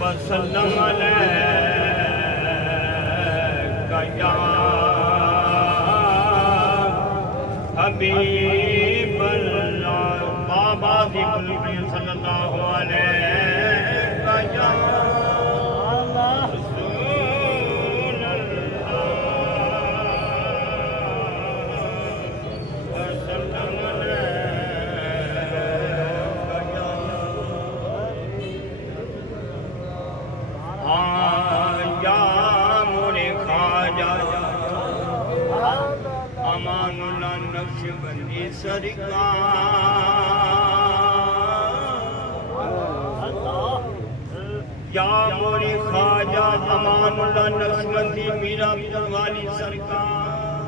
वसल्लम अलैका या हबीबल्लाह। बाबा जी बुलबुल सल्लल्लाहु अलैका या रसूल अल्लाह वसल्लम अलैका या। या मोरे ख्वाजा अमानुल्लाह नक्शबंदी सरकार। या मोरे ख्वाजा अमानुल्लाह नक्शबंदी मीरा वाली सरकार।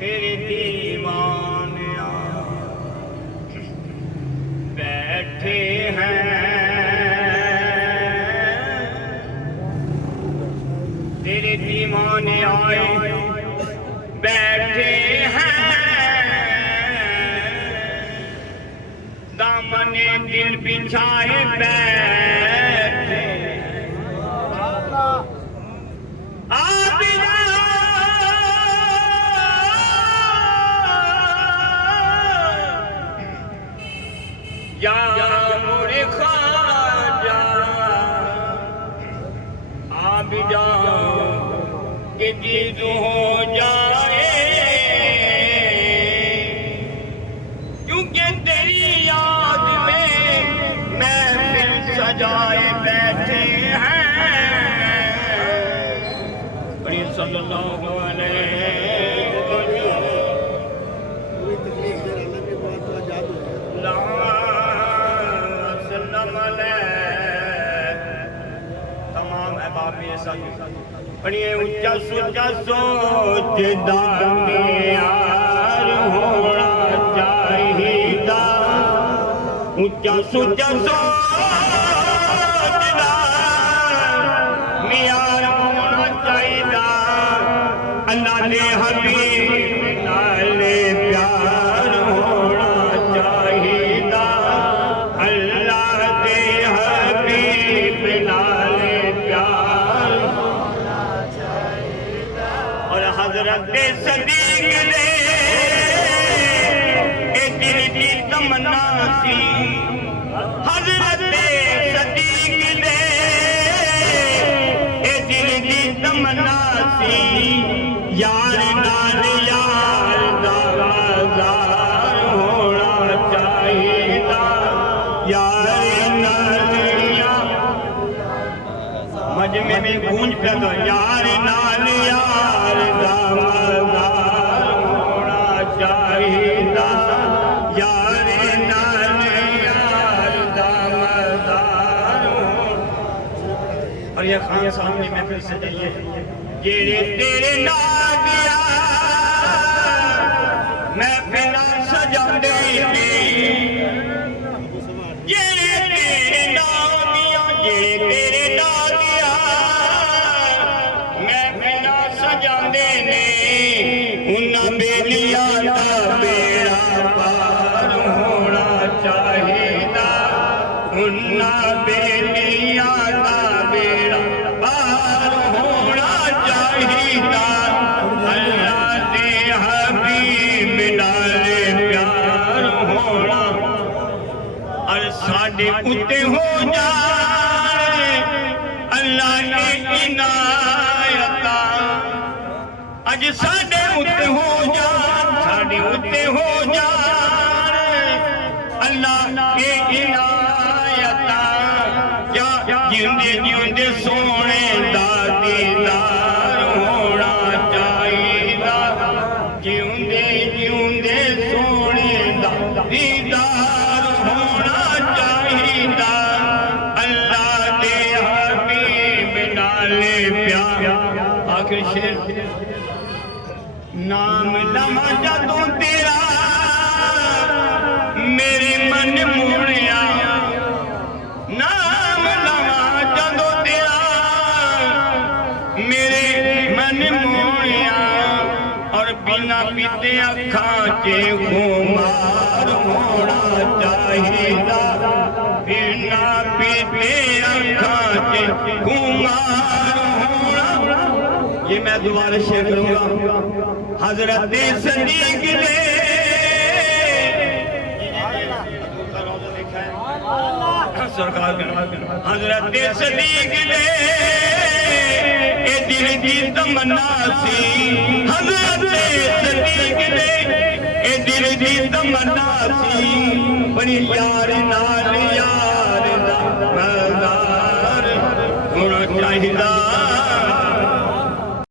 तेरे दीवाने बैठे हैं, तेरे दीवाने आए बैठे हैं, दामने दिल बिछाए बैठे। आबिदा या मोरे ख्वाजा आबिदा के दीद हो जाए, क्योंकि तेरी याद में महफिल सजाए बैठे हैं। सल्लल्लाहु अलैहि वसल्लम। तमाम अहबाब पढ़िए। ऊंचा सुचा सोचदा यार होना चाहिदा, ऊंचा सुचा सोचदा यार होना चाहिदा। अल्लाह ने हबीब नाले प्यार होना चाहिदा, अल्लाह दे हबीब नाले प्यार। और हजरत सदीक ने दिल की तमन्ना सी, हजरत सदीक ने दिल की तमन्ना सी। यार नाल यार दा बाज़ार होना चाहिदा, यार नाल यार। मजमे में गूंज पे तो यार नाल यार दा बाज़ार होना चाहिदा, यार नाल यार दा बाज़ार। और ये खान सामने महफिल से जाइए, जेड़े तेरे नाम महफिल सजाते, जेड़े तेरे नाम जेड़े तेरे नाम महफिल सजाते ने, उन्हां बेलियां दा बेड़ा पार होना चाहिदा, उन्हां बेलियां दा बेड़ा पार होना चाहिदा। अल्लाह दे हबीब नाले प्यार होना। और साडे उत्ते हो जाए अल्लाह ने इनायता, अज साडे उत्ते हो जाए, साडे उत्ते हो जाए अल्लाह के इनायता। या जिंदे जिंदे सोने दा दीदार होना चाहिदा, जिंदे जिंदे सोने दा दीदार होना चाहिदा। अल्लाह दे हबीब नाले प्यार। आखिर शेर। नाम लवा जदों तेरा मेरे मन मोड़िया, नाम लवा जदों तेरा मेरे मन मोड़िया। और बिना पीते अखां चे खुमार होना चाहिदा, बिना पीते अखां ये मैं दोबारा शेयर करूंगा। हजरत सदीक ने सरकार हजरत सदीक ने ये दिल की तमन्ना सी। हजरत सदीक ने ये दिल की तमन्ना सी। बड़ी यार नाल यार दा मज़ार होना चाहिदा।